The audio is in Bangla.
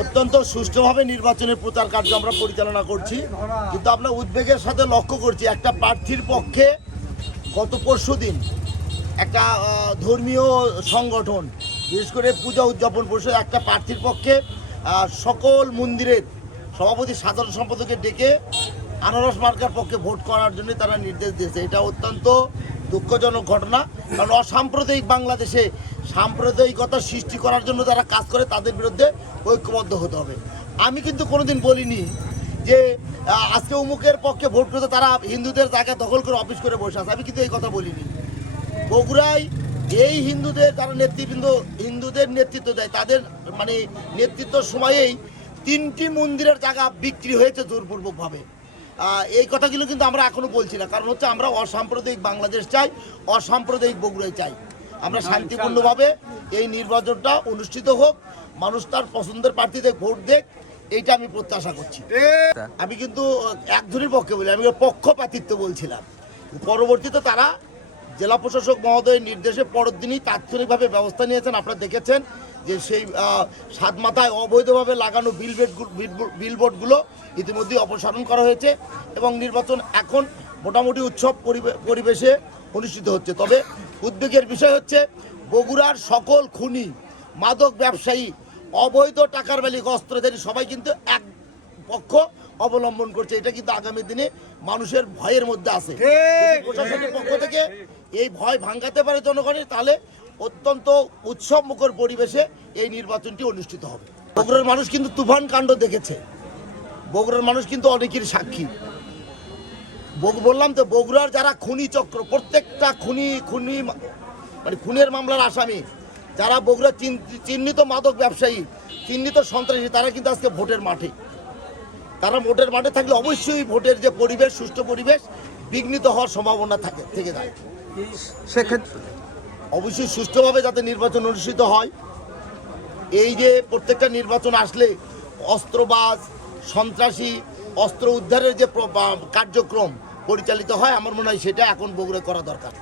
অত্যন্ত সুষ্ঠুভাবে নির্বাচনের প্রচার কার্য আমরা পরিচালনা করছি, কিন্তু আমরা উদ্বেগের সাথে লক্ষ্য করছি একটা প্রার্থীর পক্ষে গত পরশুদিন একটা ধর্মীয় সংগঠন, বিশেষ করে পূজা উদযাপন পরিষদ একটা প্রার্থীর পক্ষে সকল মন্দিরের সভাপতি সাধারণ সম্পাদককে ডেকে আনারস মার্কার পক্ষে ভোট করার জন্য তারা নির্দেশ দিয়েছে। এটা অত্যন্ত দুঃখজনক ঘটনা, কারণ অসাম্প্রদায়িক বাংলাদেশে সাম্প্রদায়িকতা সৃষ্টি করার জন্য যারা কাজ করে তাদের বিরুদ্ধে ঐক্যবদ্ধ হতে হবে। আমি কিন্তু কোনোদিন বলিনি যে আজকে অমুকের পক্ষে ভোট করতে তারা হিন্দুদের জায়গা দখল করে অফিস করে বসে আছে, আমি কিন্তু এই কথা বলিনি। বগুড়ায় এই হিন্দুদের যারা নেতৃবৃন্দ হিন্দুদের নেতৃত্ব দেয় তাদের মানে নেতৃত্বের সময়েই 3টি মন্দিরের জায়গা বিক্রি হয়েছে জোরপূর্বকভাবে। এই কথাগুলো কিন্তু আমরা এখনো বলছি না, কারণ হচ্ছে আমরা অসাম্প্রদায়িক বাংলাদেশ চাই, অসাম্প্রদায়িক বগুড়ায় চাই। আমরা শান্তিপূর্ণভাবে এই নির্বাচনটা অনুষ্ঠিত হোক, মানুষ তার পছন্দের প্রার্থীদের ভোট দেখ, এইটা আমি প্রত্যাশা করছি। আমি কিন্তু একজনের পক্ষে বলি, আমি পক্ষপাতিত্ব বলছিলাম। পরবর্তীতে তারা জেলা প্রশাসক মহোদয়ের নির্দেশে পরের দিনই তাৎক্ষণিকভাবে ব্যবস্থা নিয়েছেন। আপনারা দেখেছেন যে সেই সাতমাথায় অবৈধভাবে লাগানো বিলবোর্ডগুলো ইতিমধ্যেই অপসারণ করা হয়েছে এবং নির্বাচন এখন মোটামুটি উৎসব পরিবেশে অনুষ্ঠিত হচ্ছে। তবে উদ্বেগের বিষয় হচ্ছে বগুড়ার সকল খুনি, মাদক ব্যবসায়ী, অবৈধ টাকার মালিক, অস্ত্রধারী সবাই কিন্তু এক পক্ষ অবলম্বন করছে। এটা কিন্তু আগামী দিনে মানুষের ভয়ের মধ্যে আছে। প্রশাসনের পক্ষ থেকে এই ভয় ভাঙাতে পারে জনগণের, তাহলে অত্যন্ত উৎসবমুখর পরিবেশে এই নির্বাচনটি অনুষ্ঠিত হবে। বগুড়ার মানুষ কিন্তু তুফান কাণ্ড দেখেছে, বগুড়ার মানুষ কিন্তু অনেকের সাক্ষী। বললাম তো, বগুড়ার যারা খুনি চক্র, প্রত্যেকটা খুনি মানে খুনের মামলার আসামি, যারা বগুড়া চিহ্নিত মাদক ব্যবসায়ী, চিহ্নিত সন্ত্রাসী, তারা কিন্তু আজকে ভোটের মাঠে। তারা ভোটের মাঠে থাকলে অবশ্যই ভোটের যে পরিবেশ, সুষ্ঠু পরিবেশ বিঘ্নিত হওয়ার সম্ভাবনা থেকে যায়। সেক্ষেত্রে অবশ্যই সুষ্ঠুভাবে যাতে নির্বাচন অনুষ্ঠিত হয়। এই যে প্রত্যেকটা নির্বাচন আসলে অস্ত্রবাজ, সন্ত্রাসী, অস্ত্র উদ্ধারের যে কার্যক্রম পরিচালিত হয়, আমার মনে হয় সেটা এখন বগুড়া করা দরকার।